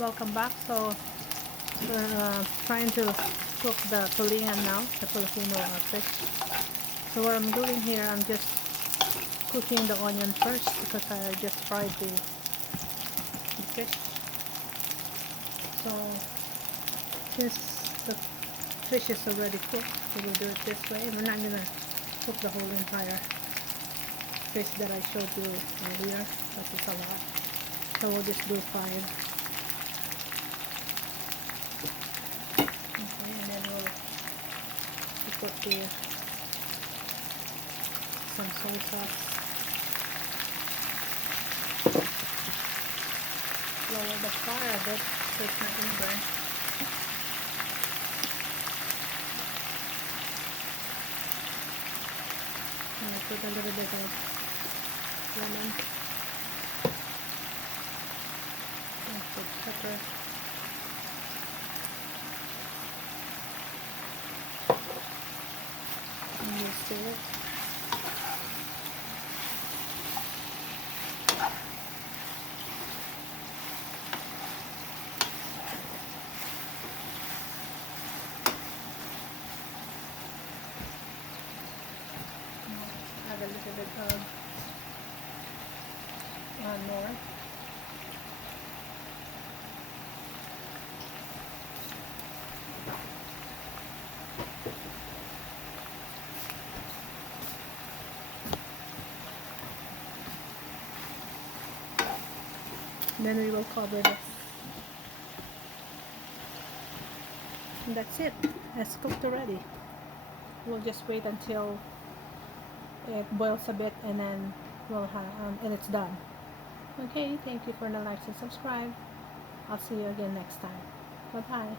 Welcome back. So we're trying to cook the tulingan now, the Filipino fish. So what I'm doing here, I'm just cooking the onion first because I just fried the fish. So since the fish is already cooked, we will do it this way. We're not gonna cook the whole entire fish that I showed you earlier because it's a lot. So we'll just do 5. Okay, and then we'll put some soy sauce. Lower the fire a bit so it's not gonna burn. And I'll put a little bit of lemon. And put pepper. And you stir it. Add a little bit of more. Then we will cover this. And that's it. It's cooked already. We'll just wait until it boils a bit and then we'll have and it's done. Okay, thank you for the likes and subscribe. I'll see you again next time. Bye bye.